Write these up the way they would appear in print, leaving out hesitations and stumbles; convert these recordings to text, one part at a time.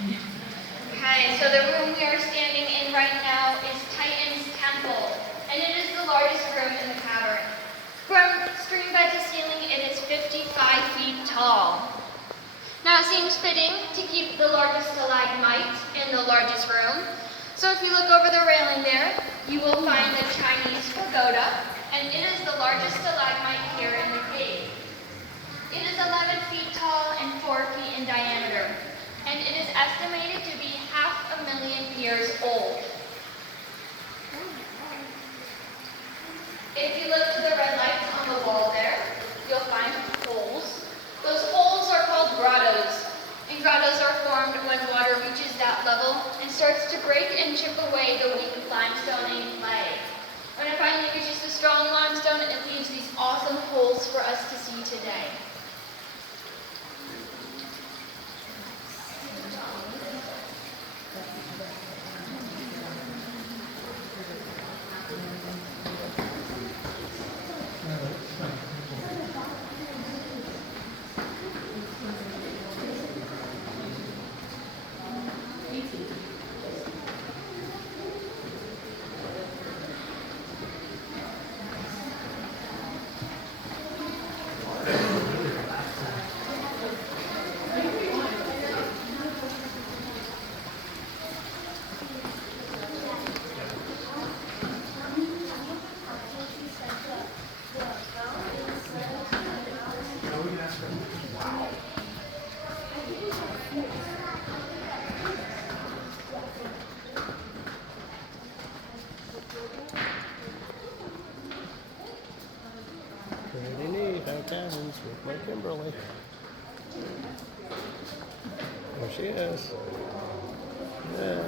Okay, so the room we are standing in right now is Titan's Temple, and it is the largest room in the cavern. From stream bed to ceiling, it is 55 feet tall. Now it seems fitting to keep the largest stalagmite in the largest room. So if you look over the railing there, you will find the Chinese pagoda, and it is the largest stalagmite here in the cave. It is 11 feet tall and 4 feet in diameter, and it is estimated to be 500,000 years old. If you look to the red lights on the wall there, you'll find holes. Those holes are called grottos, and grottos are formed when water reaches that level and starts to break and chip away the weak limestone and clay. When it finally reaches the strong limestone, it leaves these awesome holes for us to see today. Pretty neat, Howe caverns with my Kimberly. There she is. Yeah.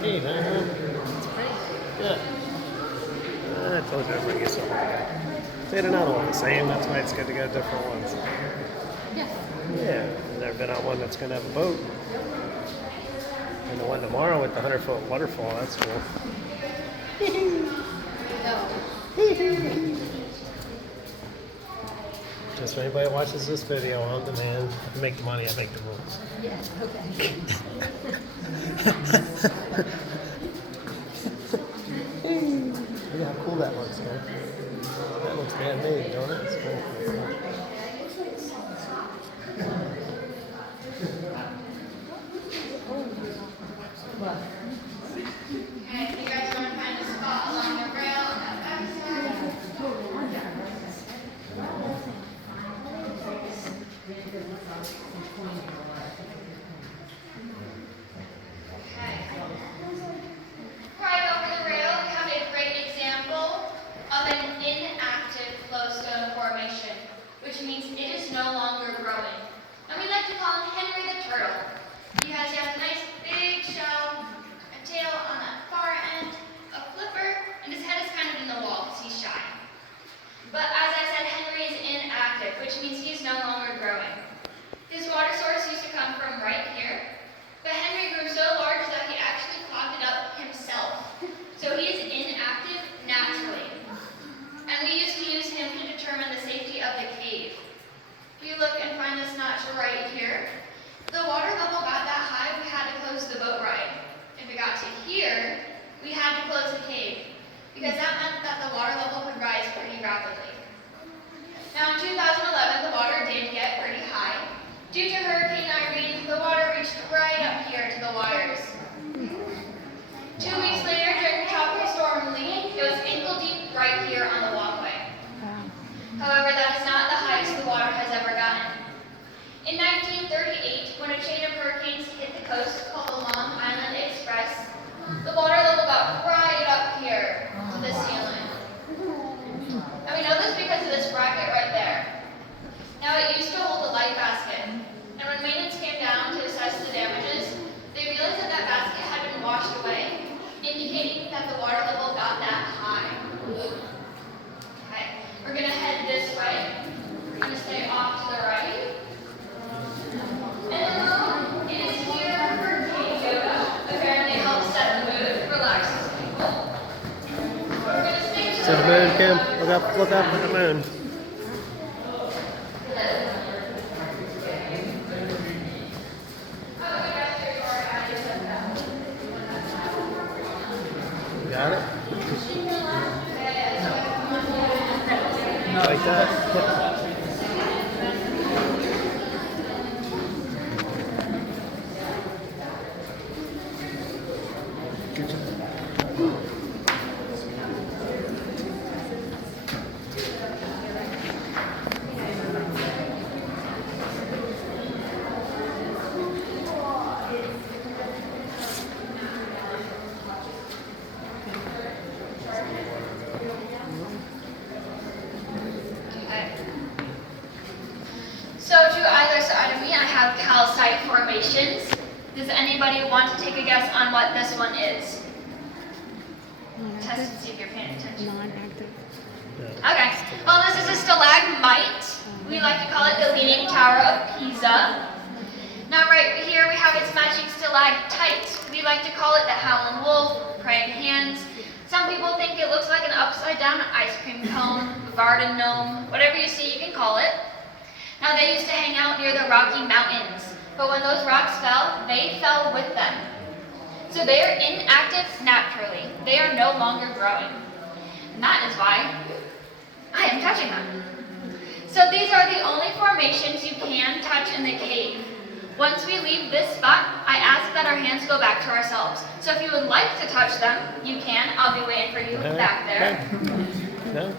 Neat, huh? Yeah. I told you I'd bring you something today. They're not all the same, that's why it's good to get different ones. Yes. Yeah, I've never been on one that's going to have a boat. And the one tomorrow with the 100-foot waterfall, that's cool. Just for anybody that watches this video on demand, I make the money, I make the rules. Yeah, okay. Look at how cool that looks, man. That looks handmade, don't it? It's cool. Okay, if you guys want to find a spot along the rail on that backside. Okay. Right over the rail, we have a great example of an inactive flowstone formation, which See the moon, Kim? Look up at the moon. Got it? Like that? So to either side of me, I have calcite formations. Does anybody want to take a guess on what this one is? Test and see if you're paying attention. Non-active. Okay. Well, this is a stalagmite. We like to call it the Leaning Tower of Pisa. Now, right here we have its matching stalactite. We like to call it the howling wolf, praying hands. Some people think it looks like an upside-down ice cream cone, garden gnome, whatever you see, you can call it. Now, they used to hang out near the Rocky Mountains, but when those rocks fell, they fell with them. So they are inactive naturally. They are no longer growing. And that is why I am touching them. So these are the only formations you can touch in the cave. Once we leave this spot, I ask that our hands go back to ourselves. So if you would like to touch them, you can. I'll be waiting for you back there. No?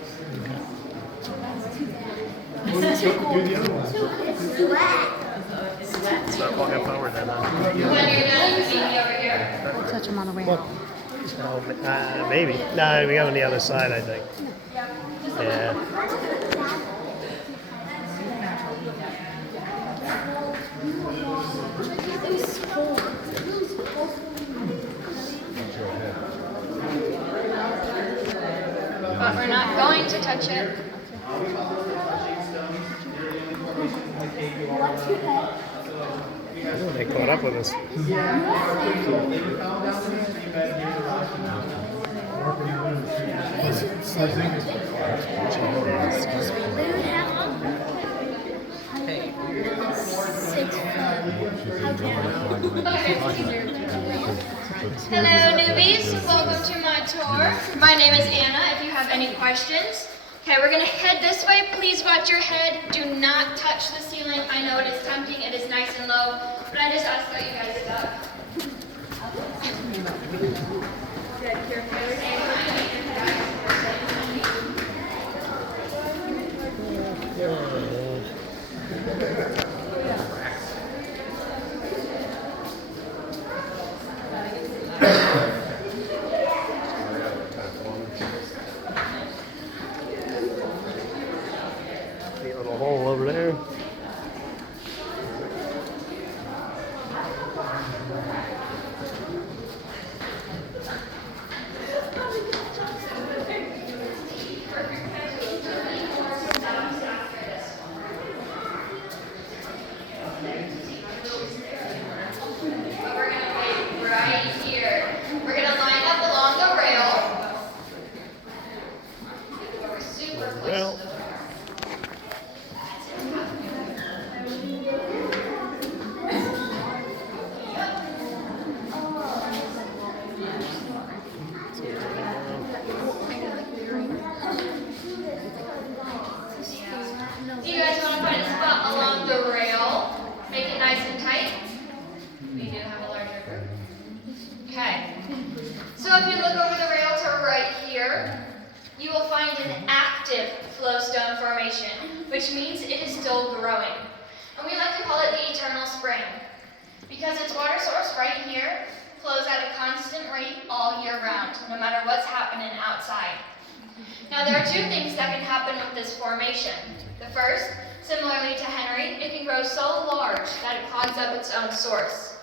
Do the other one. Start walking forward then. When you're done, you meet me over here. We'll touch them on the way out. Oh, maybe. No, we go on the other side, I think. Yeah. But we're not going to touch it. Oh, they caught up with us. Hello, newbies. Welcome to my tour. My name is Anna. If you have any questions. Okay, we're going to head this way. Please watch your head. Do not touch the ceiling. I know it is tempting. It is nice and low. But I just ask that you guys stop. See a little hole over there. But we're going to wait right here. We're going to line up along the rail. We're super close Well. to the rail. Do you guys want to find a spot along the rail? Make it nice and tight. We do have a larger group. Okay. So if you look over the rail to right here, you will find an active flowstone formation, which means it is still growing. And we like to call it the eternal spring, because its water source right here flows at a constant rate all year round, no matter what's happening outside. Now there are two things that can happen with this formation. The first, similarly to Henry, it can grow so large that it clogs up its own source.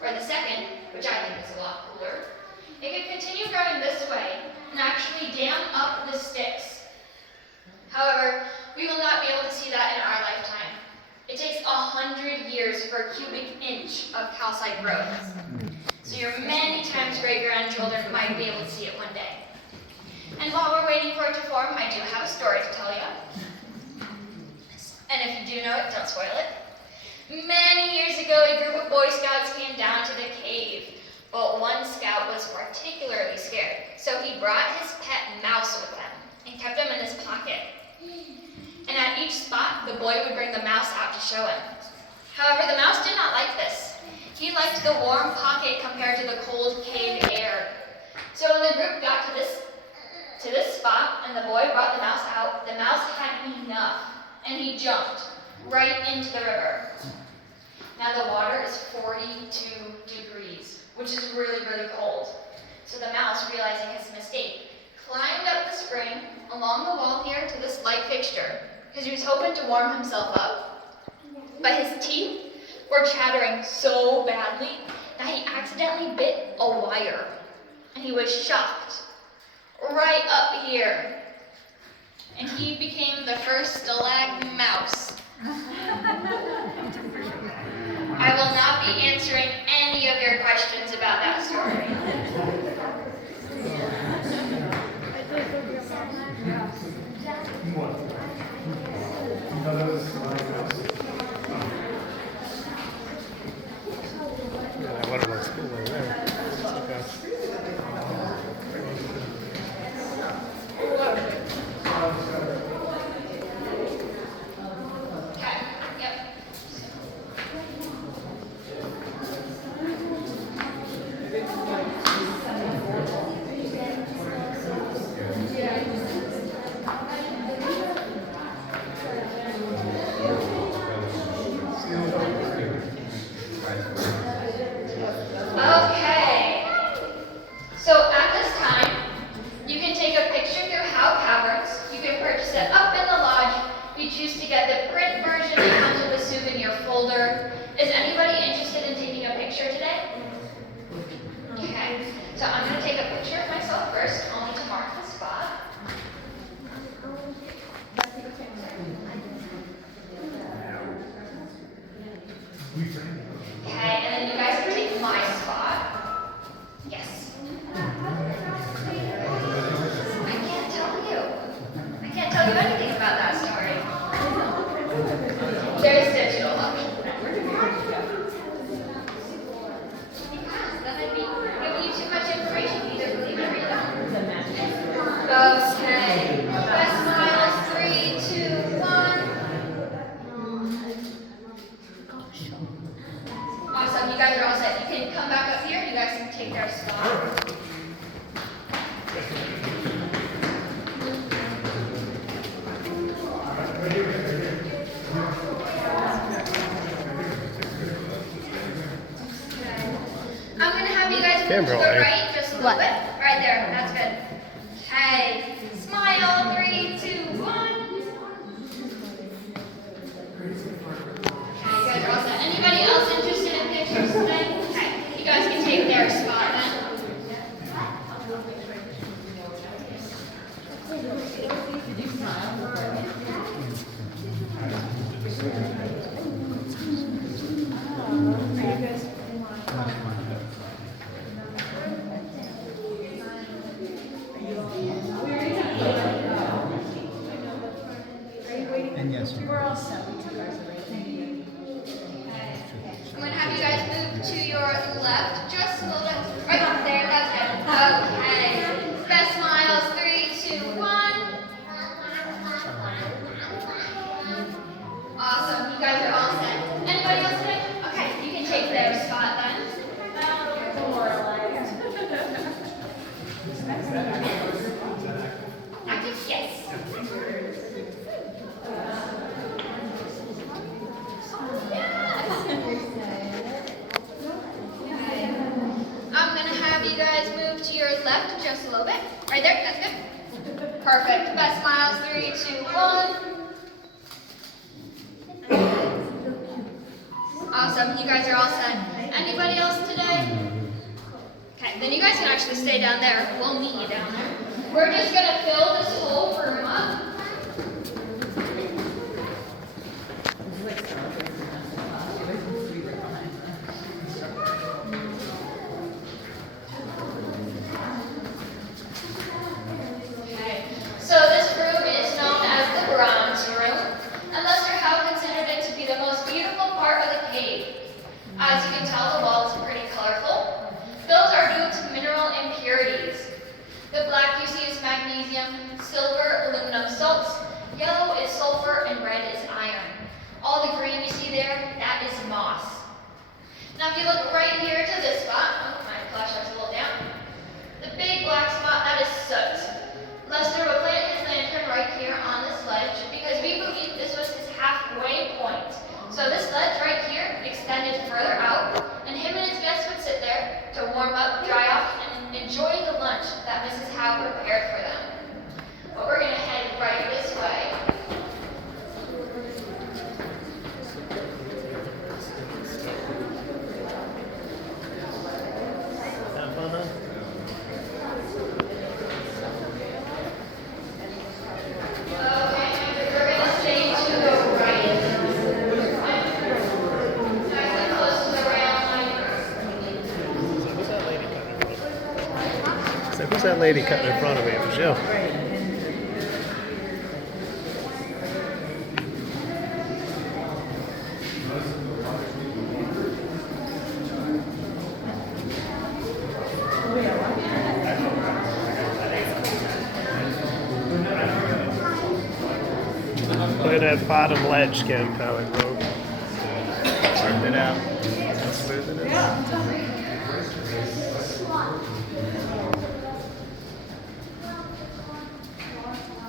Or the second, which I think is a lot cooler, it can continue growing this way and actually dam up the sticks. However, we will not be able to see that in our lifetime. It takes 100 years for a cubic inch of calcite growth. So your many times great-grandchildren might be able to see it one day. And while we're waiting waiting for it to form, I do have a story to tell you. And if you do know it, don't spoil it. Many years ago, a group of Boy Scouts came down to the cave, but one scout was particularly scared, so he brought his pet mouse with him and kept him in his pocket. And at each spot, the boy would bring the mouse out to show him. However, the mouse did not like this. He liked the warm pocket compared to the cold cave air. So when the group got to this spot and the boy brought the mouse out, the mouse had enough, and he jumped right into the river. Now the water is 42 degrees, which is really, really cold. So the mouse, realizing his mistake, climbed up the spring along the wall here to this light fixture, because he was hoping to warm himself up. But his teeth were chattering so badly that he accidentally bit a wire, and he was shocked right up here. And he became the first stalag mouse. I will not be answering any of your questions about that story. Yeah, that water looks cool over there. Okay, yep. Okay. So at this time, you can take a picture through Howe Caverns. You can purchase it up in the lodge. You choose to get the print version that comes with the souvenir folder. Is anybody interested in taking a picture today? Okay. So I'm going to take a picture of myself first, only to mark the spot. Okay, and then you guys can take my spot. Yes. I can't tell you. I can't tell you anything about that story. There's digital option. Because then I'd be giving you too much information. You either believe it or you don't. Okay. Best smiles. 3, 2, 1. Awesome. You guys are all set. You can come back up here. You guys can take their spot. I'm going to have you guys move to Camera the away. right just a little bit. Right there. That's good. Okay. Smile. 3, 2, 1. Okay, you guys are all set. Anybody else interested in pictures today? Okay. You guys can take their spot then. And yes. We're all set. We took ours already. I'm going to have you guys move to your left just a little bit. Right up there. That's good. Okay. Best smiles. 3, 2, 1. Awesome. You guys are all set. Anybody else today? Okay. You can take their spot then. Active? Yes. I'm going to have you guys move to your left just a little bit. Right there, that's good. Perfect. Best smiles, 3, 2, 1. Awesome, you guys are all set. Anybody else today? Okay, then you guys can actually stay down there. We'll meet you down there. We're just going to fill this whole room up. Okay, that lady cutting in front of me for sure. Look at that bottom ledge getting how it broke. Worked it out. Smooth it out.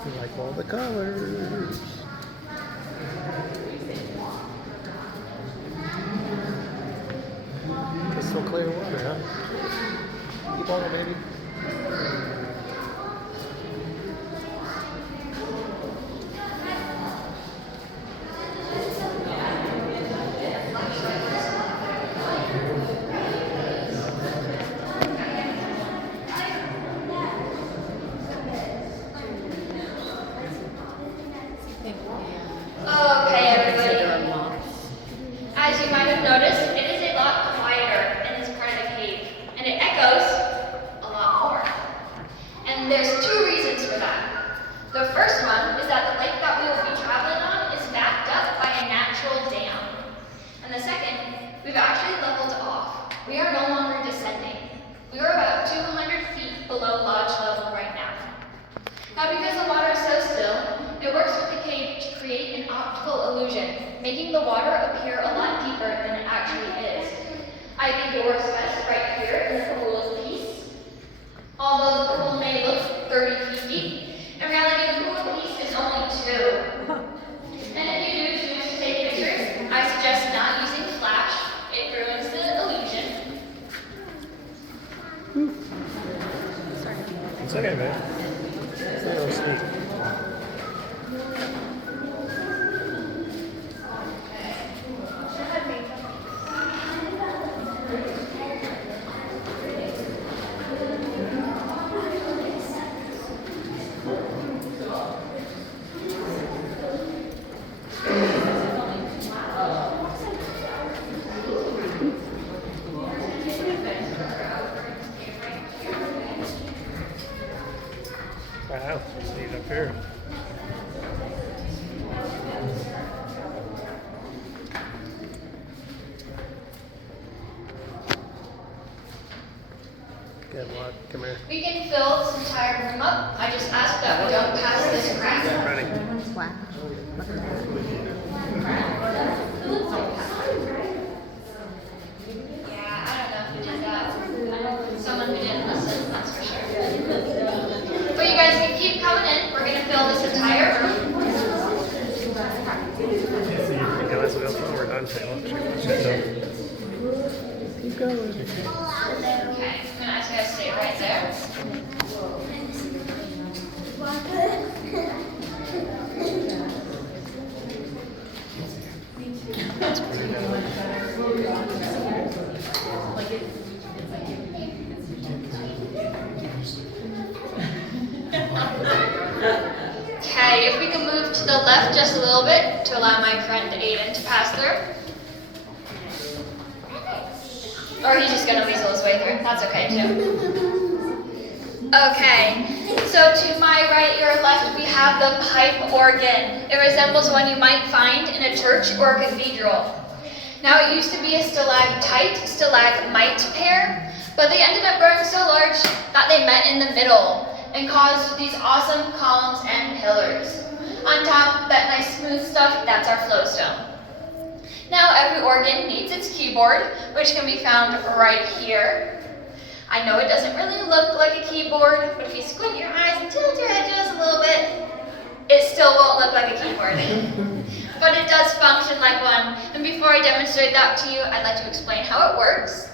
I like all the colors. Crystal clear water, huh? Keep on, baby. Okay, everybody. As you might have noticed, it is a lot quieter in this part of the cave, and it echoes a lot more. And there's two reasons for that. The first one is that the lake that we will be traveling on is backed up by a natural dam. And the second, we've actually leveled off. We are no longer descending. We are about 200 feet below lodge level right now. Now, because the water is so still, it works with the cave to create an optical illusion, making the water appear a lot deeper than it actually is. I think it works best right here in the coolest piece. Although the pool may look 30 feet deep, in reality the coolest piece is only 2. And if you do choose to take pictures, I suggest not using flash. It ruins the illusion. It's okay, man. It's a little sneak. Wow, it's neat up here. Good luck. Come here. We can fill this entire room up. I just ask that we don't pass this crack. Ready? Everyone's flat. Look at Yeah, I don't know who did that. Someone who didn't listen, that's for sure. But you guys can keep coming in. We're gonna fill this entire room. Yeah, let's go forward. I'm saying, keep going. Okay, I'm gonna ask you guys to stay right there. That's pretty good. Okay, if we can move to the left just a little bit to allow my friend Aiden to pass through. Or he's just gonna weasel his way through. That's okay too. Okay, so to my right, your left, we have the pipe organ. It resembles one you might find in a church or a cathedral. Now, it used to be a stalagmite pair, but they ended up growing so large that they met in the middle and caused these awesome columns and pillars. On top, that nice smooth stuff, that's our flowstone. Now, every organ needs its keyboard, which can be found right here. I know it doesn't really look like a keyboard, but if you squint your eyes and tilt your head just a little bit, it still won't look like a keyboard. But it does function like one. And before I demonstrate that to you, I'd like to explain how it works.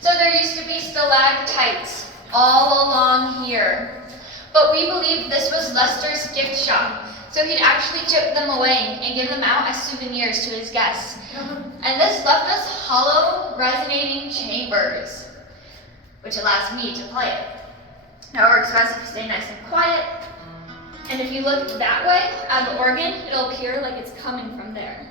So there used to be stalactites all along here. But we believe this was Lester's gift shop. So he'd actually chip them away and give them out as souvenirs to his guests. And this left us hollow, resonating chambers, which allows me to play it. Now it works best if you stay nice and quiet. And if you look that way at the organ, it'll appear like it's coming from there.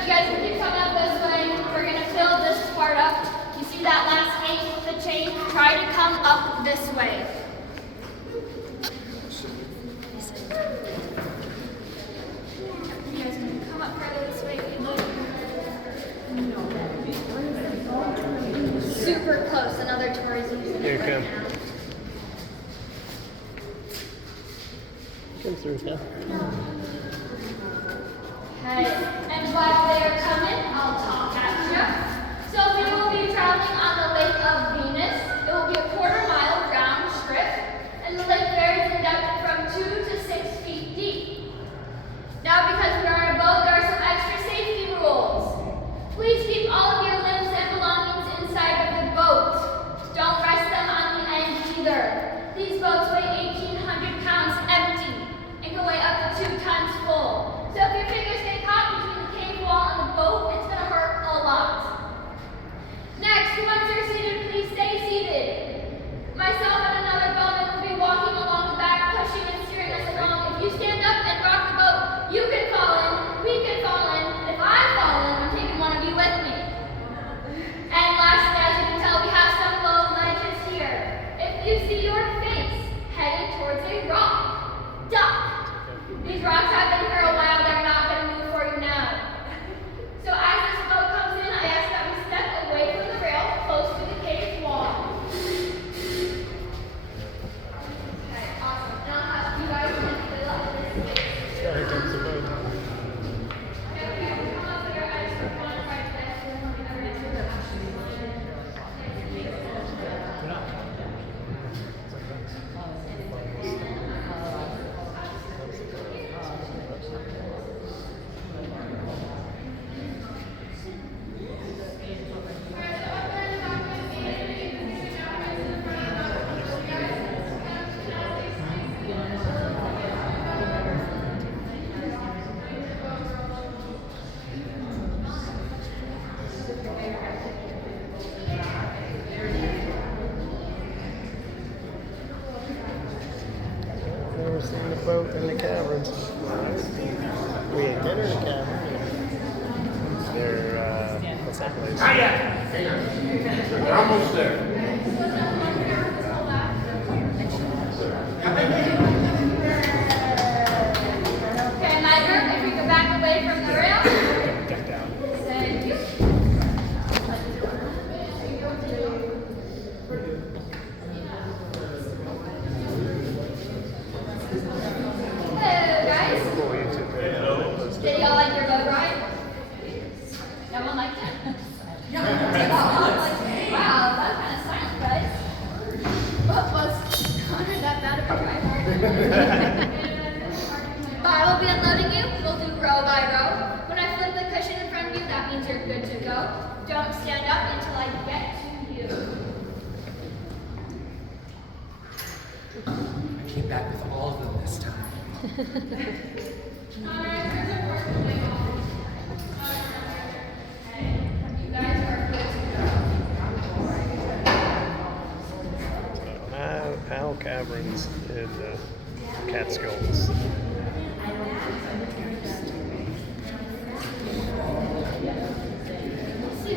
you guys can keep coming up this way. We're gonna fill this part up. You see that last gate with the chain? Try to come up this way. You guys can come up further this way. Super close. Another tour is using Here it you right come. now. Come through, Phil. Okay, and while they're coming, I'll talk at you. So we will be traveling on the Lake of Venus. It will be a quarter-mile round trip, and the lake varies in depth from 2 to 6 feet deep. Now, because we are on a boat, there are some extra safety rules. Please keep all of your limbs and belongings inside of the boat. Don't rest them on the end either. These boats weigh 1,800 pounds empty and can weigh up to 2 tons full. So if your fingers get caught between the cave wall and the boat, it's going to hurt a lot. Next, once you're seated, please stay seated. Myself and another boatman will be walking along the back, pushing and steering us along. If you stand up and rock the boat, you can fall in, we can fall in. If I fall in, I'm taking one of you with me. And lastly, as you can tell, we have some low ledges here. If you see your face headed towards a rock, duck. These rocks have been here a while, they're not going to move for you now. So as this boat comes in, I ask that we step away from the rail, close to the cave wall. Okay, awesome. And I'll have you guys fill up this space. Here comes the boat. Okay, come up here. I just want to try to get Never seen a boat in the caverns. We ain't been in a cavern. They're, what's that place? We're almost there. Okay, my group, if you go back away from the rail. Duck down. Thank you. Hello, guys. Cool YouTube video. Did y'all like your boat ride? No one liked it? Wow, that's kind of silent, guys. What was Connor that bad of a driver? But I will be unloading you. We'll do row by row. When I flip the cushion in front of you, that means you're good to go. Don't stand up until I get to you. I came back with all of them this time. Connor, there's a work going on. You guys are good to go. Howe caverns in Catskills. You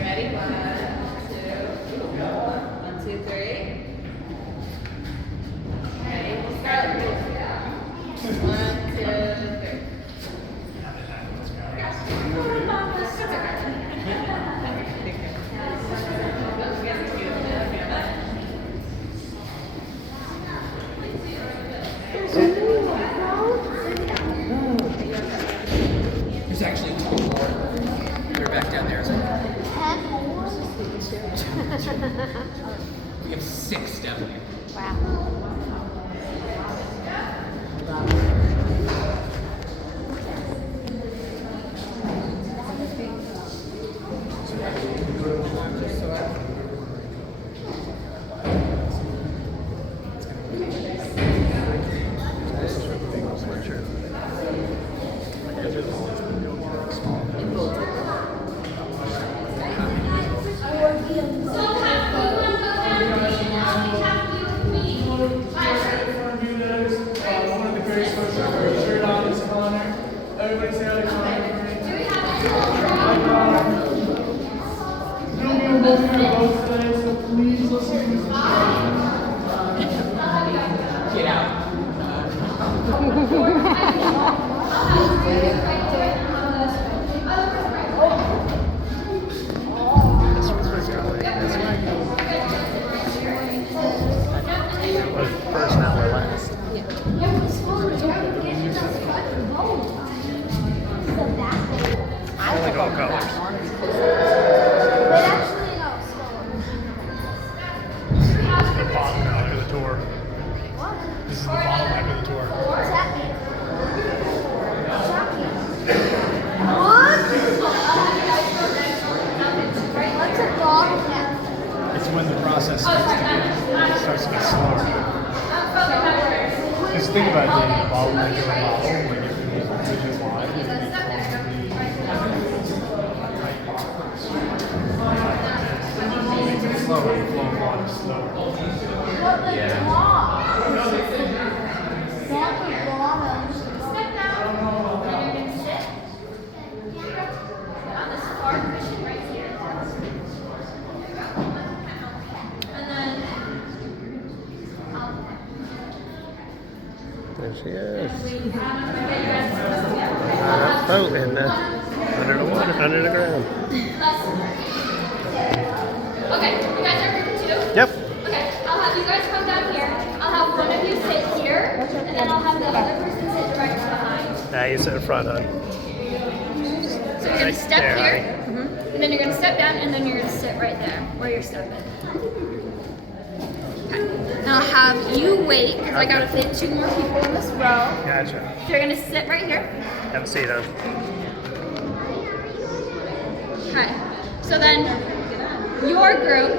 ready? 1, 2, 1, 2, 3. Shirt on is Connor. Everybody say hi to Connor. There'll be a moment of both today, so please listen to this. Get out. This was going this way. It was first, now we're last. I like all colors. The bottom half of the tour. This is the bottom half of the tour. It's when the process starts to get slower. Just think about being a bottleneck of a bottle when you can use a rigid line and be makes it slower, the flow of water is slower. Step down. And you're going to sit on this far cushion right here. And then There she is. Boat in the under the water, under the ground. Okay, you guys are group 2? Yep. Okay, I'll have you guys come down here. I'll have one of you sit here, and then I'll have the other person sit right behind. Now you sit in front, hon. So you're going to step There, here, honey. and then you're going to step down, and then you're going to sit right there where you're stepping. Okay. Now I'll have you wait, because I got to fit 2 more people in this row. Gotcha. So you're going to sit right here. Have a seat, hon. Okay. So then your group,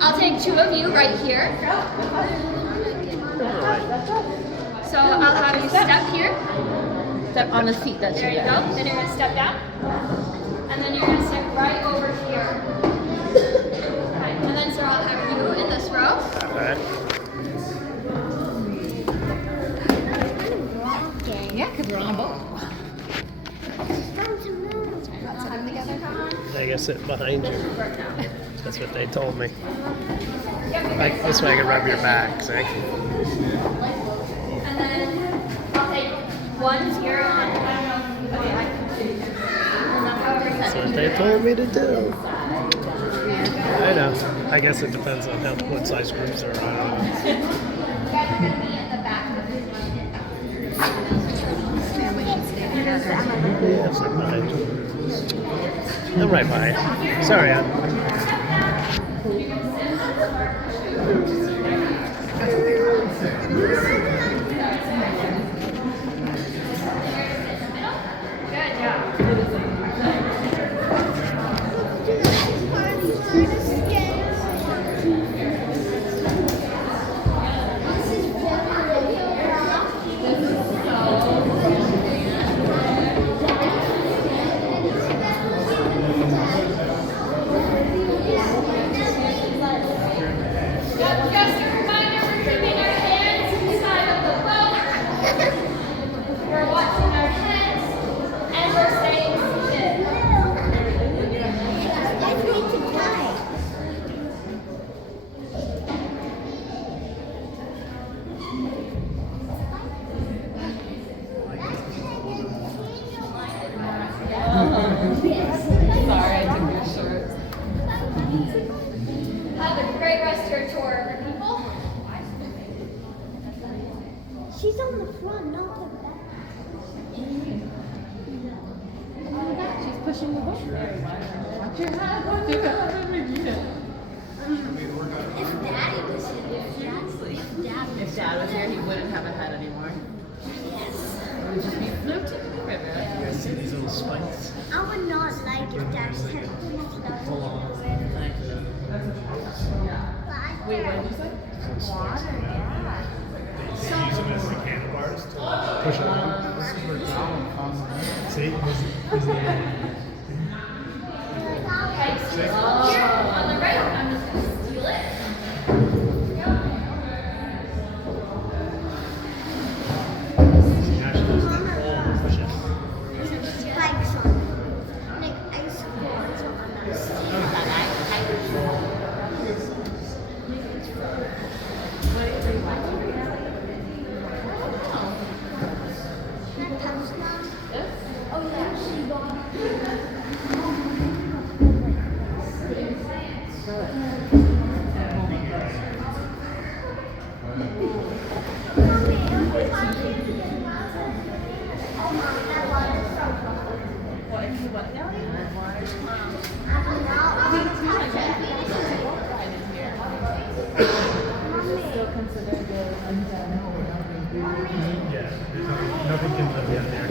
I'll take 2 of you right here. So I'll have you step here. Step on the seat that There you go. Then you're going to step down. And then you're going to sit right over here. Okay. And then so I'll have you in this row. Alright. Yeah, because we're on a boat. I guess sit behind you. That's what they told me. Like this way I can rub your back, see? And then I'll take 1 here. That's what they told me to do. I know. I guess it depends on what size groups there are. I don't know. You guys are going to be in the back. Yeah, sit behind you. I'm right by you. Sorry, hon. Good job. Just a reminder, we're keeping our hands inside of the boat. We're watching our heads, and we're staying seated. Sorry, I took your shirt. Have a great rest of your tour, people. She's on the front, not the back. She's pushing the boat. Watch your hat. Watch your hat. If Daddy was here, If Dad was here, he wouldn't have a hat anymore. It would just be floating in the river. You see these little spikes? I would not like if Dad's head Full on. Wait, what did you say? They use them as like handlebars to push along. See? Okay, on the right, I'm just going to steal it. Nothing can live in there.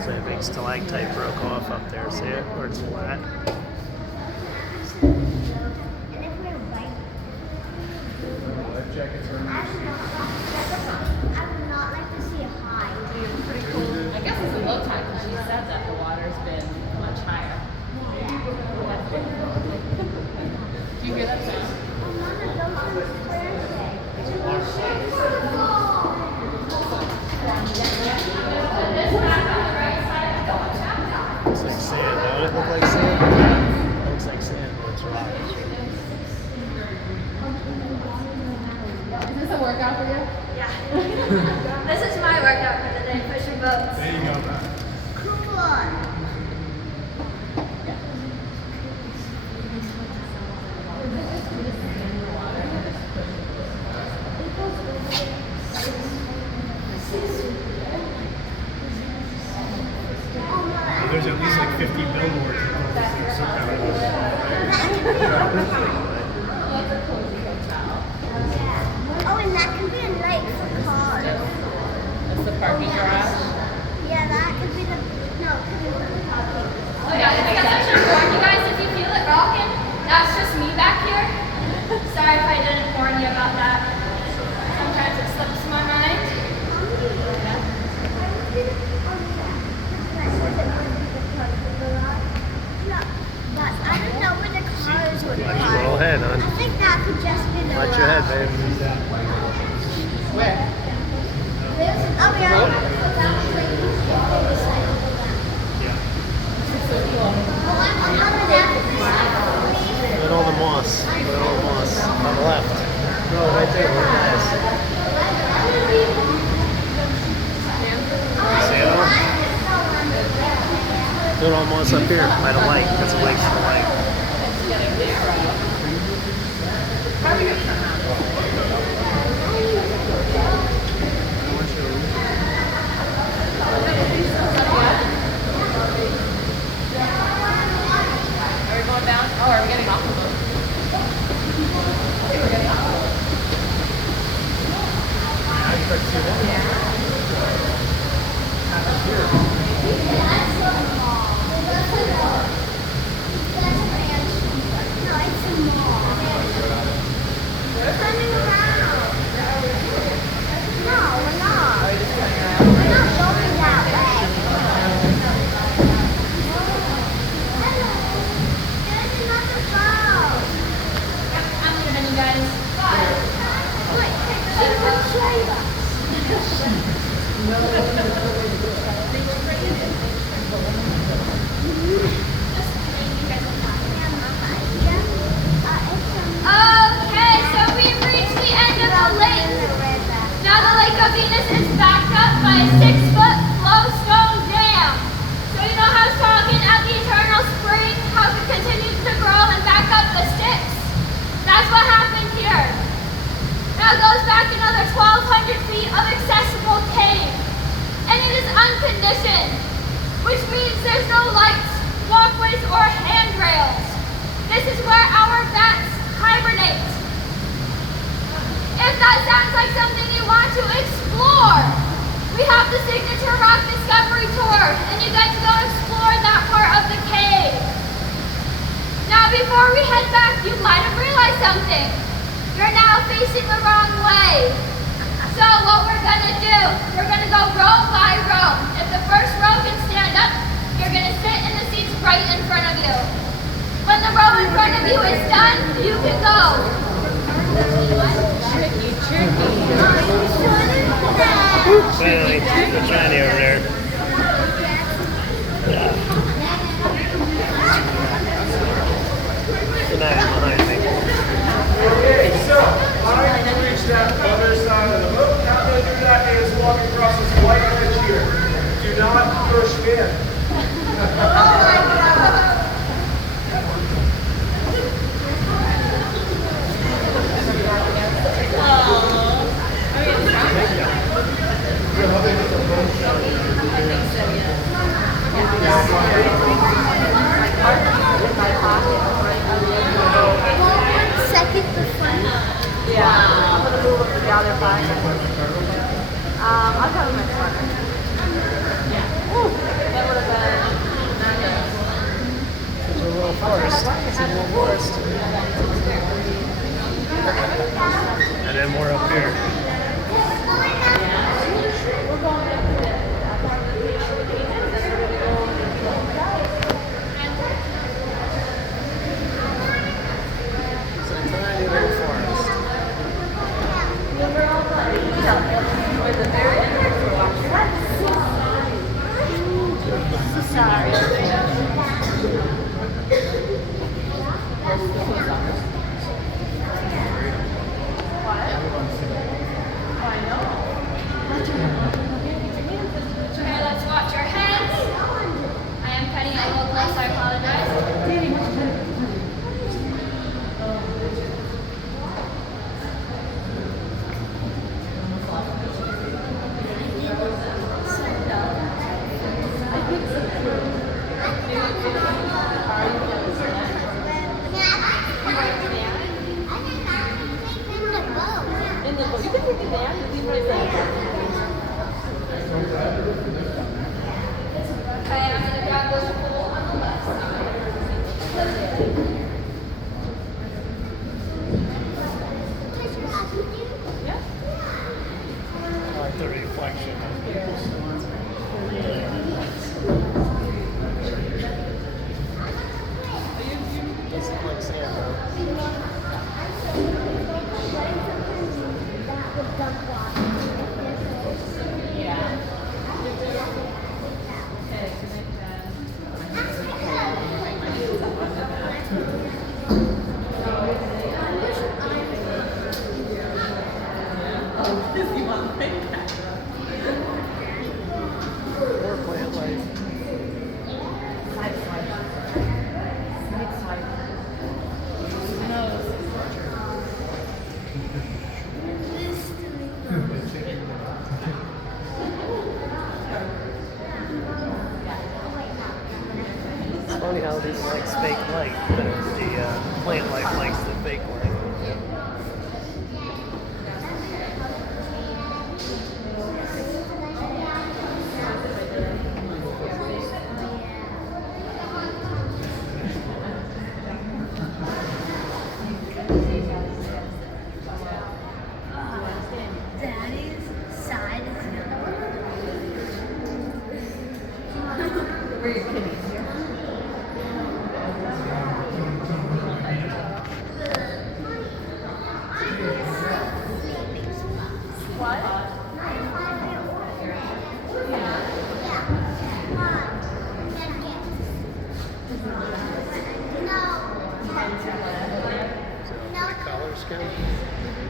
So a big stalactite broke off up there, see it? Where it's flat. I would not like to see a high. Pretty cool. I guess it's a low tide because she said that the water's been much higher. Do you hear that sound? Looks like sand, don't it look like sand? It looks like sand, but it's rock. Is this a workout for you? Yeah. This is my workout for the day, pushing boats. There you go, man. Cool. There's at least like 50 billboards that this thing some kind of Oh, and that could be a lake for cars. That's the parking garage. Yeah, that could be the. No, it could be the parking. Oh yeah, I guess I should warn you guys if you feel it rocking, that's just me back here. Sorry if I didn't warn you about that. Sometimes it slips my mind. But I don't know where the cars would Watch your park. little head, hon. I think that could just be the Watch your head, babe. Where? Oh, yeah. Look at all the moss. Look at all the moss. On the left. No, right there. Where it is. See it all? Look at all the moss up here by the lake. That's a lake to the lake. Are we going down? Oh, are we getting off the boat? I think we're getting off the boat. I'm leaving you guys. Okay, so we've reached the end of the lake. Now the Lake of Venus is backed up by a 6-foot flowstone dam. So you know how I was talking at the eternal spring, how it continues to grow and back up the sticks? That's what happened here. Now it goes back another 1,200 feet of accessible cave. And it is unconditioned, which means there's no lights, walkways, or handrails. This is where our bats hibernate. If that sounds like something you want to explore, we have the Signature Rock Discovery Tour, and you get to go explore that part of the cave. Now before we head back, you might have realized something. You're now facing the wrong way. So what we're gonna do, we're gonna go row by row. If the first row can stand up, you're gonna sit in the seats right in front of you. When the row in front of you is done, you can go. Tricky. Finally, the Johnny over there. Good night, behind me. Okay, so trying to reach that other side of the boat. How to do that is walk across this white ledge here. Do not push in. Oh my God. forest. It's a little forest. And then more up here. It's a tiny little forest. Okay, let's watch our heads. I am cutting it a little close, I apologize. In the book. You can take it down. Leave it right there. Okay, I'm going to grab this pole on the left. I like the reflection. Doesn't look like sand though. More plant life. It's funny how this likes fake light, but the plant life likes the fake light. Daddy's side is Where your kitties? Color scheme.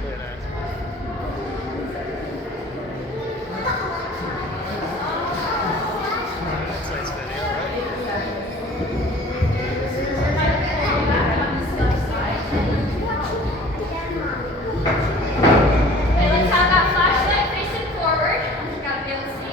Look at that. That's nice video, right? Okay, let's have that flashlight facing forward. You gotta be able to see.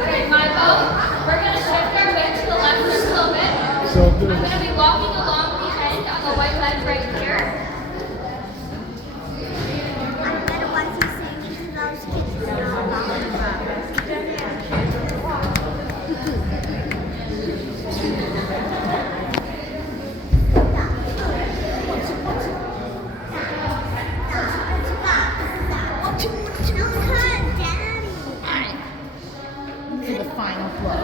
Okay, Michael, we're going to shift our weight to the left just a little bit. So I'm going to be walking along the end on the white ledge right here. I bet what he's saying to those kids is not This is the final blow.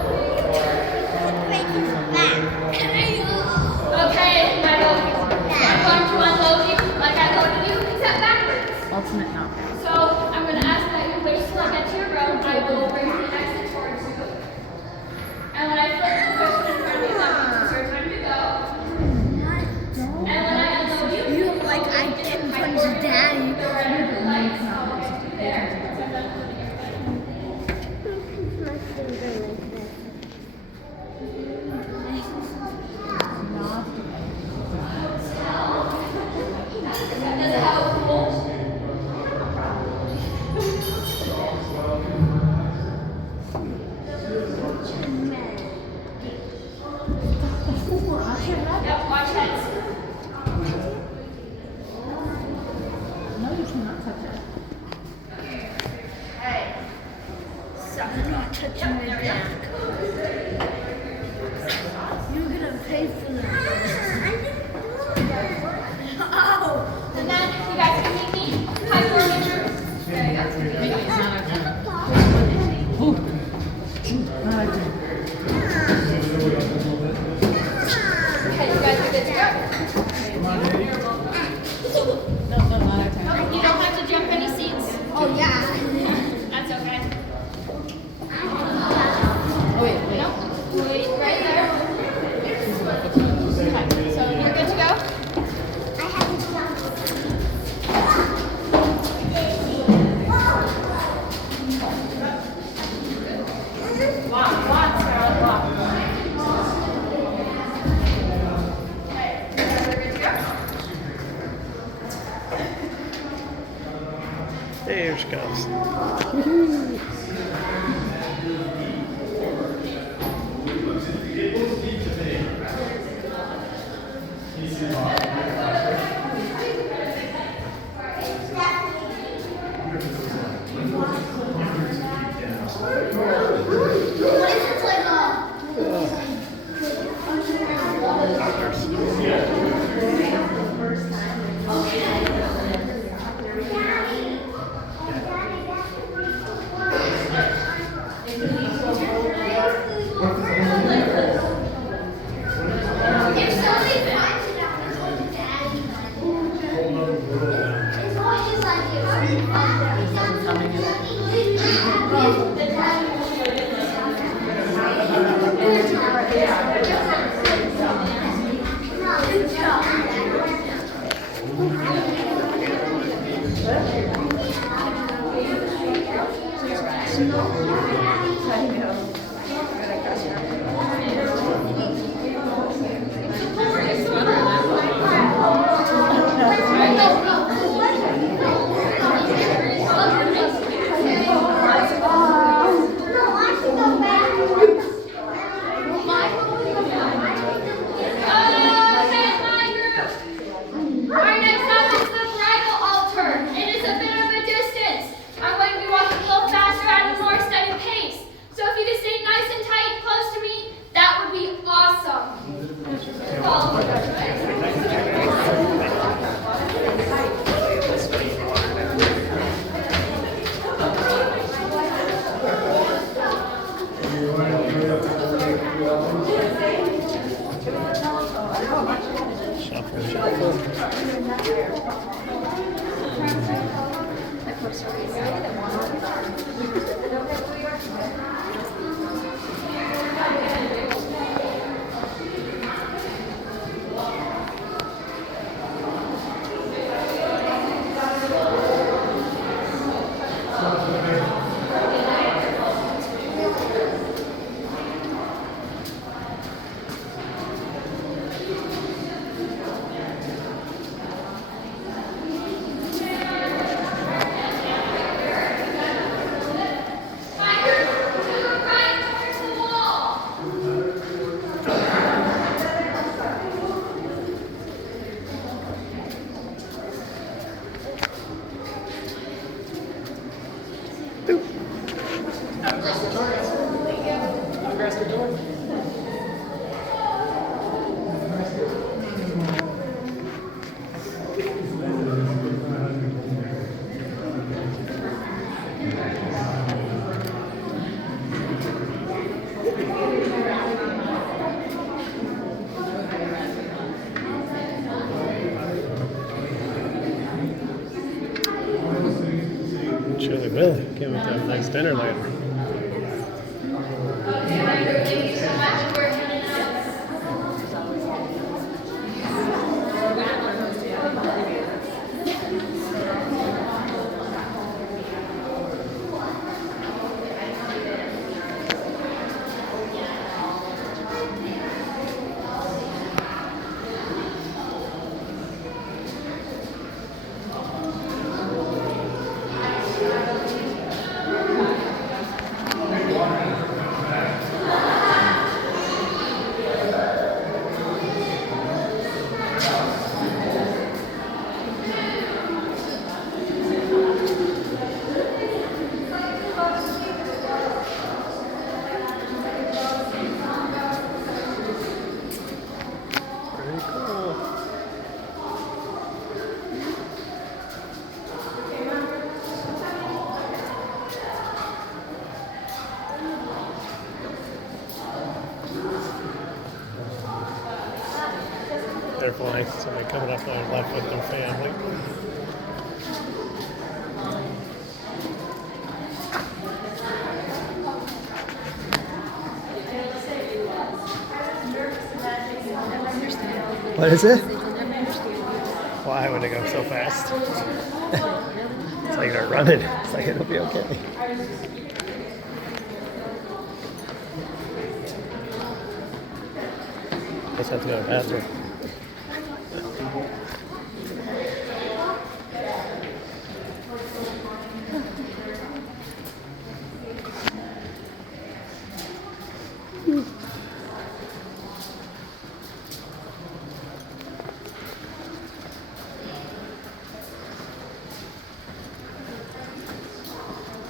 Okay, Michael, I'm going to unload you like I loaded you, except backwards. Ultimate knockout. So I'm going to ask that you wait till I get to your road. I will bring the exit towards you. And when I flip the cushion in front of you, that means it's your time to go. And when I unload you, You look like I can punch daddy. Yep, watch heads. No, you cannot touch it. Okay. So, not touching my back. You're gonna pay for that. And then you guys can meet me. High forward in your. There you go. Wait, it's not our turn. Ooh. Not our turn. Okay, you guys are good to go. No, not our turn. You don't have to jump any seats. Oh yeah. That's okay. Oh, wait. No, wait right there. Okay, so you're good to go? I have to jump. Walk, Sarah, walk. Okay, you guys are good to go? here she comes. Our next stop is the bridal altar. It is a bit of a distance. I'm going to be walking a little faster at a more steady pace. So if you could stay nice and tight, close to me, that would be awesome. Follow Shuffle, shuffle. surely will. Can't wait to have a nice dinner later. Thank you so much for coming out. Very cool. They're flying. Somebody coming up on our left with their family. What is it? Why would it go so fast? It's like they're running. It's like it'll be okay. Just have to go to the bathroom.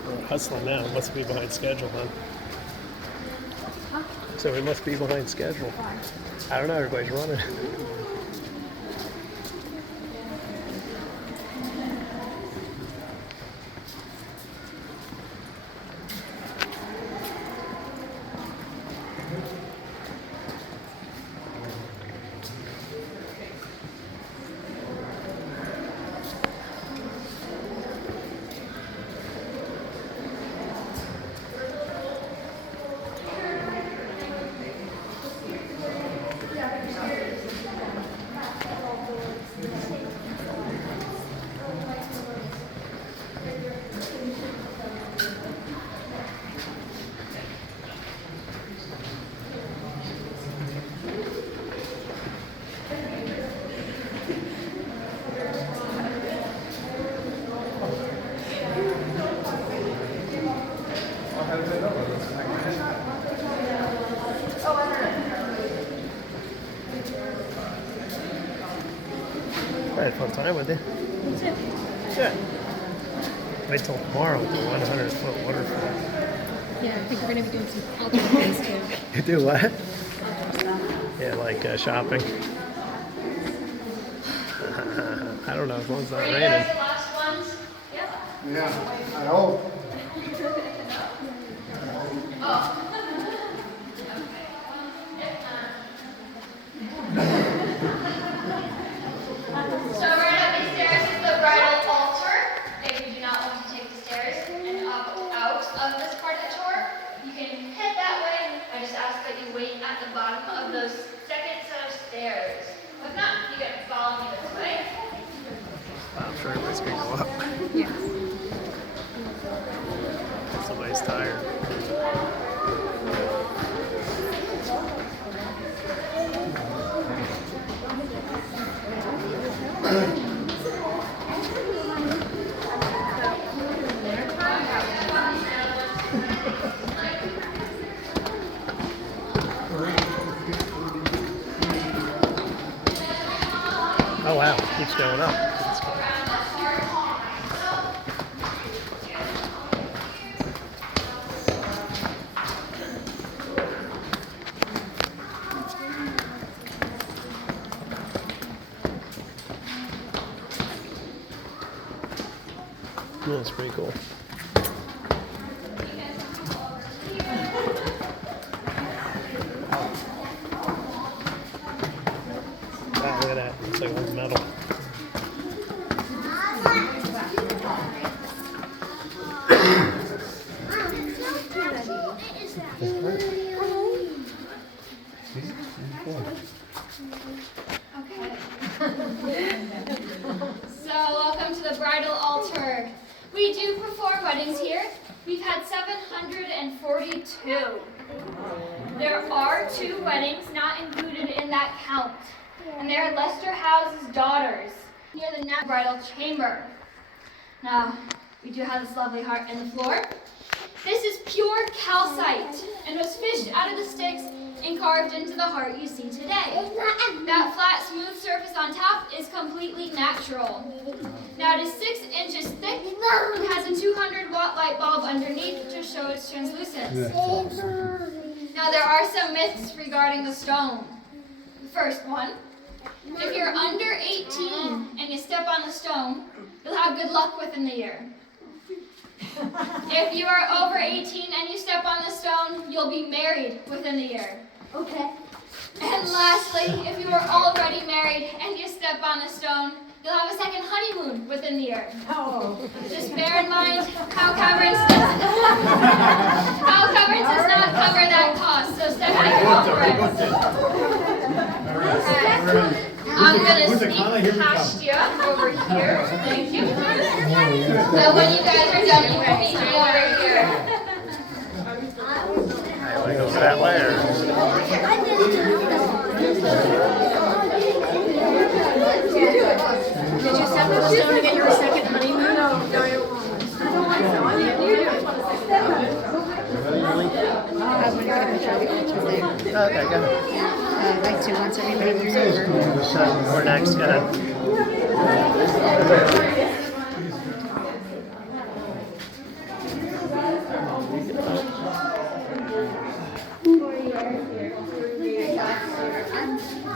We're hustling now. Must be behind schedule, huh? So we must be behind schedule. I don't know. Everybody's running. I had a fun time with you. Yeah. Wait till tomorrow with the 100-foot waterfall. Yeah, I think we're going to be doing some alternate things too. You do what? Yeah, like shopping. I don't know, as long as it's not Are you raining. guys the last ones? Yep. Yeah, I hope. Oh. So right up these stairs is the bridal altar. If you do not want to take the stairs and opt out of this part of the tour, you can head that way. I just ask that you wait at the bottom of those second set of stairs. If not, you can follow me this way. I'm sure everybody's gonna go up. Yeah. Somebody's tired. Oh wow, keeps going up. That's cool. Yeah, it's pretty cool. Wow, look at that. It's like old metal. So, welcome to the bridal altar. We do perform weddings here. We've had 742. There are 2 weddings not included in that count, and they are Lester Howe's daughters near the bridal chamber. Now, we do have this lovely heart in the floor. This is pure calcite and was fished out of the sticks and carved into the heart you see today. That flat, smooth surface on top is completely natural. Now it is 6 inches thick and has a 200-watt light bulb underneath to show its translucence. Now there are some myths regarding the stone. The first one, if you're under 18 and you step on the stone, you'll have good luck within the year. If you are over 18 and you step on the stone, you'll be married within the year. Okay. And lastly, if you are already married and you step on the stone, you'll have a second honeymoon within the year. Oh. Just bear in mind, Howe caverns does not cover that cost, so step on your own risk. I'm going to sneak past you over here. Thank you. And when you guys are done, you can meet me over here. Goes that way. Did you step on the stone to get your second honeymoon? No, I Okay, go ahead. I'd like to once everybody moves over. We're next. Go ahead.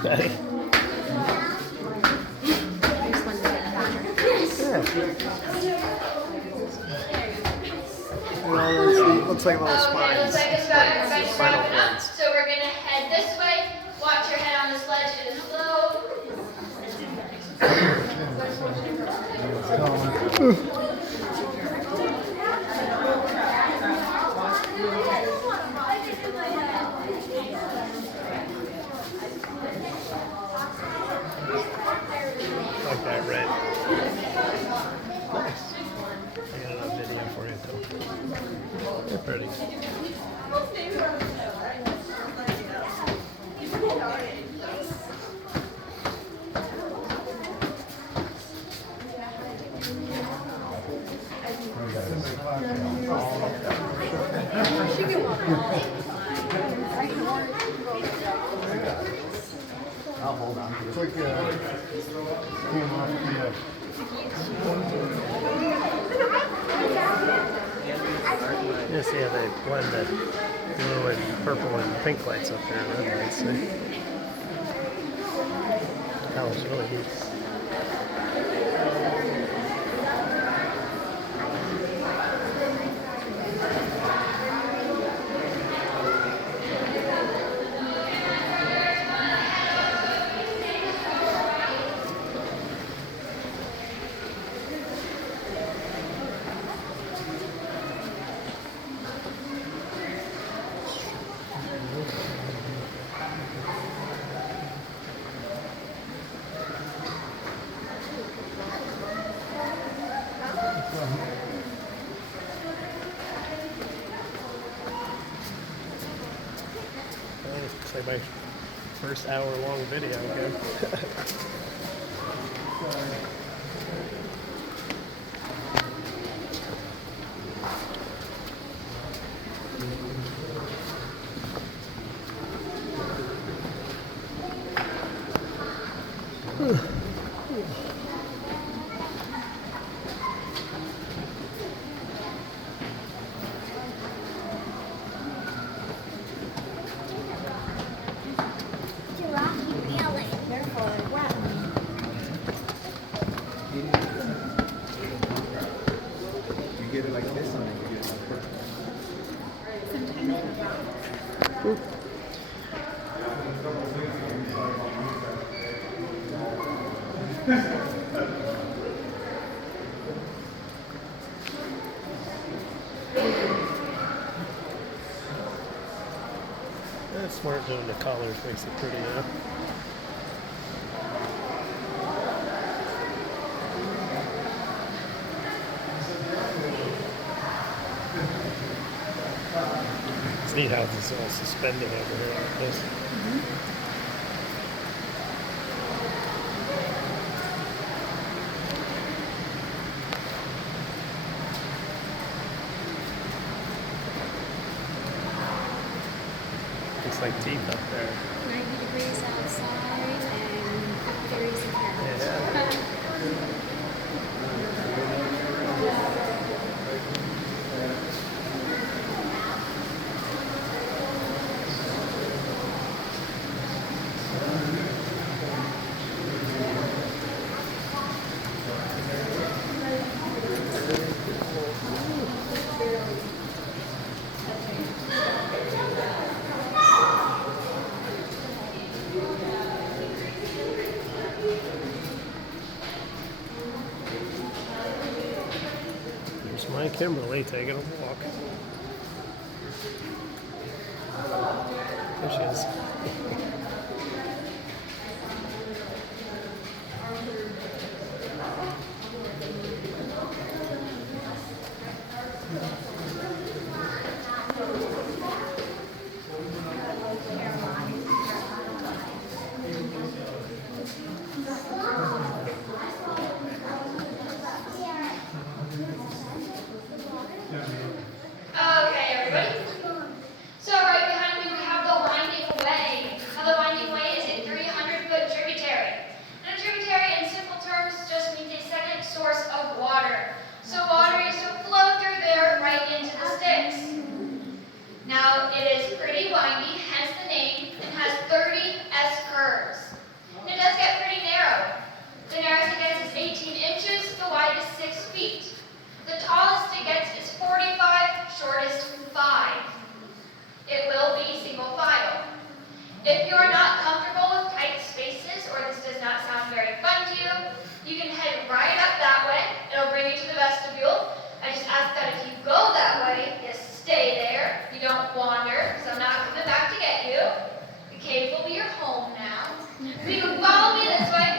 Okay. Looks like little Okay, spines. looks like it's got everybody Spinal strapping up. cords. So we're going to head this way. Watch your head on the sledge. It is low. Okay, red. Nice. I got another video for you too. They're pretty. I'll hold on to It's like came off Yeah, see how they blend the blue and purple and pink lights up there, and red lights. See? That was really neat. Looks like my first hour-long video again. You get it like this and then you get it like purple. Doing the colors makes it pretty, huh? It's neat how this is all suspended over here like this. Looks like teeth up there. 90 degrees outside and 50 degrees in here. Yeah. There's my Kimberly taking a walk. There she is. Okay, everybody. So right behind me we have the Winding Way. Now the Winding Way is a 300-foot tributary. And a tributary in simple terms just means a second source of water. So water used to flow through there right into the sticks. Now it is pretty windy, hence the name, and has 30 S-curves. And it does get pretty narrow. The narrowest it gets is 18 inches, the widest 6 feet. The tallest it gets is 45, shortest 5. It will be single file. If you are not comfortable with tight spaces or this does not sound very fun to you, you can head right up that way. It'll bring you to the vestibule. I just ask that if you go that way, you stay there. You don't wander, because I'm not coming back to get you. The cave will be your home now. So you can follow me this way.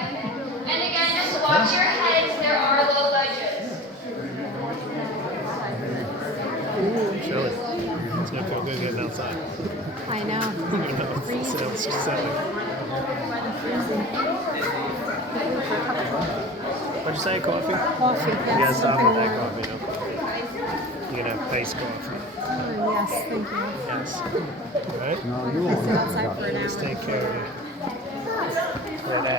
And again, just watch your heads. There are low ledges. Chilly. It's not feel good getting outside. I know. You know, it's silly. What'd you say, coffee? Coffee, You yes. gotta stop with that something coffee, though. You can have iced coffee. Oh, yes, thank you. Yes. All right? I sit outside for an Just hour. take care of you. Right at.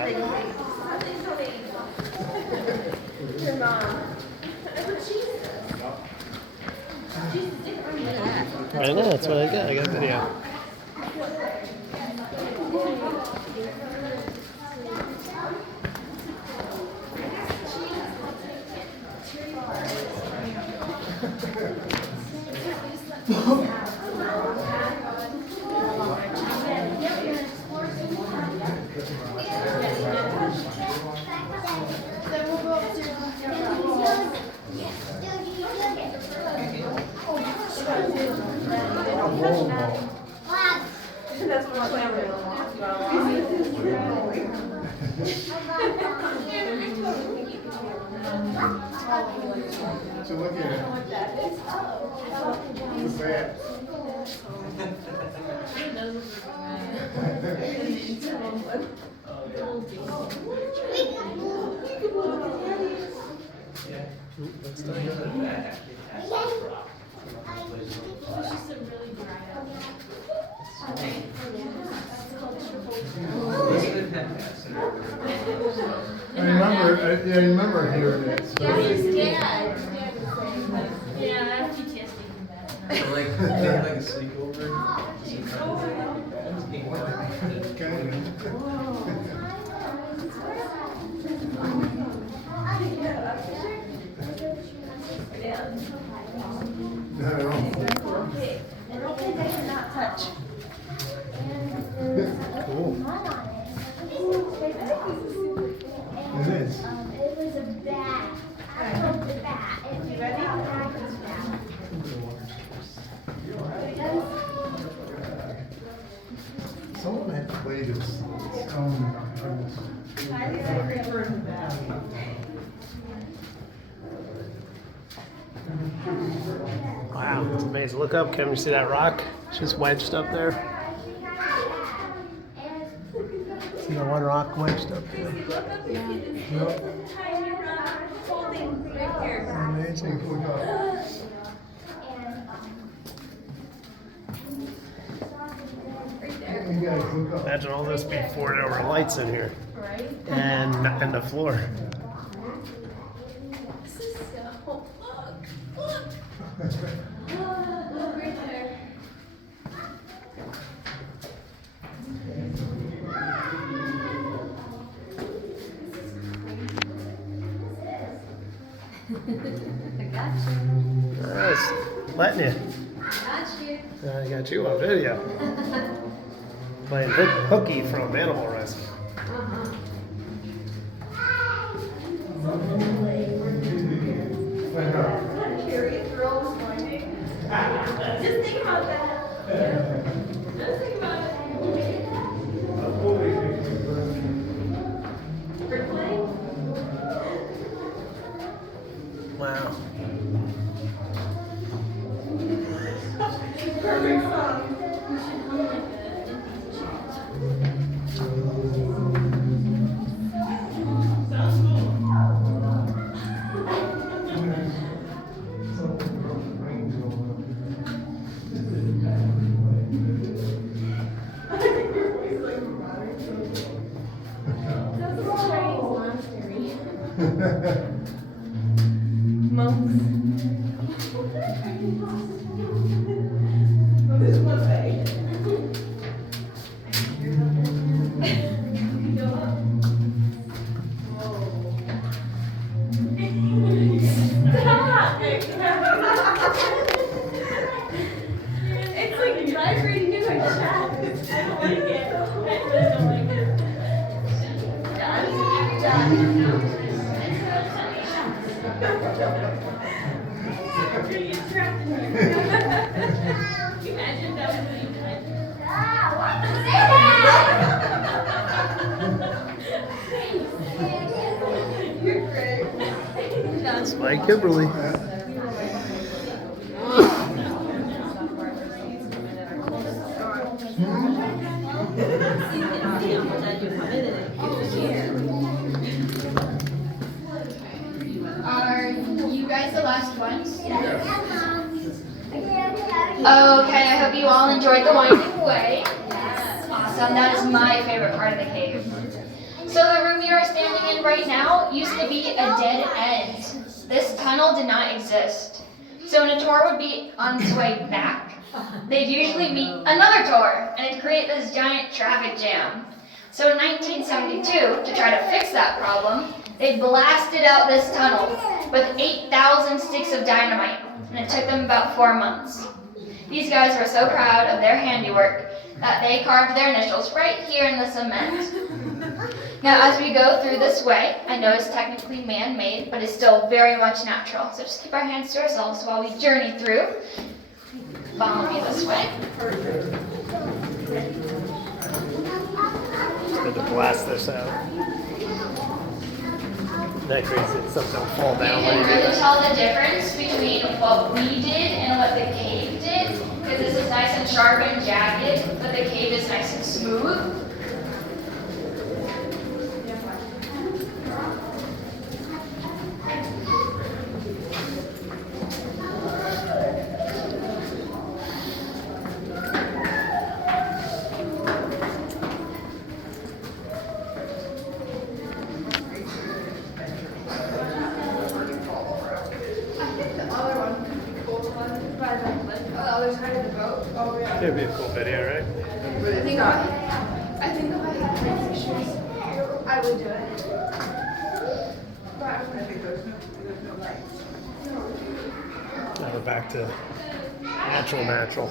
I know, that's what I got. I got video. So look at it. It's bad. Let's take it. I remember hearing that story. Yeah, PTSD from that. So like a sleepover. Cool. It is. It was a bat. I broke the bat. You ready? Nice. Look up, Kim. You see that rock? It's just wedged up there. See the one rock wedged up there? Amazing. Imagine all this being poured over lights in here. And the floor. Nice. Letting you. I got you on video. Playing hooky from Animal Rescue. Just think about that. Just think about it. We're playing. Wow. Perfect song. Monks. This one way. Stop! It's like vibrating in my chest. I don't like it. I really don't like it. Done. I'm gonna get trapped in here. Can you imagine that was what you did? You're great. That's my Kimberly. Are you guys the last ones? Okay, I hope you all enjoyed the winding way. Awesome, that is my favorite part of the cave. So the room you are standing in right now used to be a dead end. This tunnel did not exist. So when a tour would be on its way back, they'd usually meet another tour, and it'd create this giant traffic jam. So in 1972, to try to fix that problem, they blasted out this tunnel with 8,000 sticks of dynamite, and it took them about 4 months. These guys were so proud of their handiwork that they carved their initials right here in the cement. Now, as we go through this way, I know it's technically man-made, but it's still very much natural. So just keep our hands to ourselves while we journey through. Follow me this way. It's good to blast this out. That crazy stuff don't fall You down when can you do really that. tell the difference between what we did and what the cave did, because this is nice and sharp and jagged, but the cave is nice and smooth. It'd be a cool video, right? I think if I had my pictures, I would do it. But I think there's no lights. Now we're back to natural.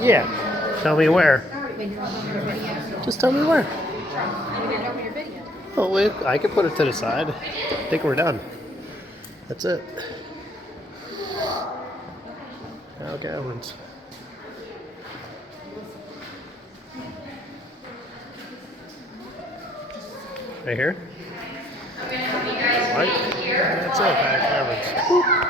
Yeah. Tell me where. Just tell me where. Oh, wait, I can put it to the side. I think we're done. That's it. Howe caverns. Right here? I'm going to help you guys Right. wait here. That's it, Howe caverns.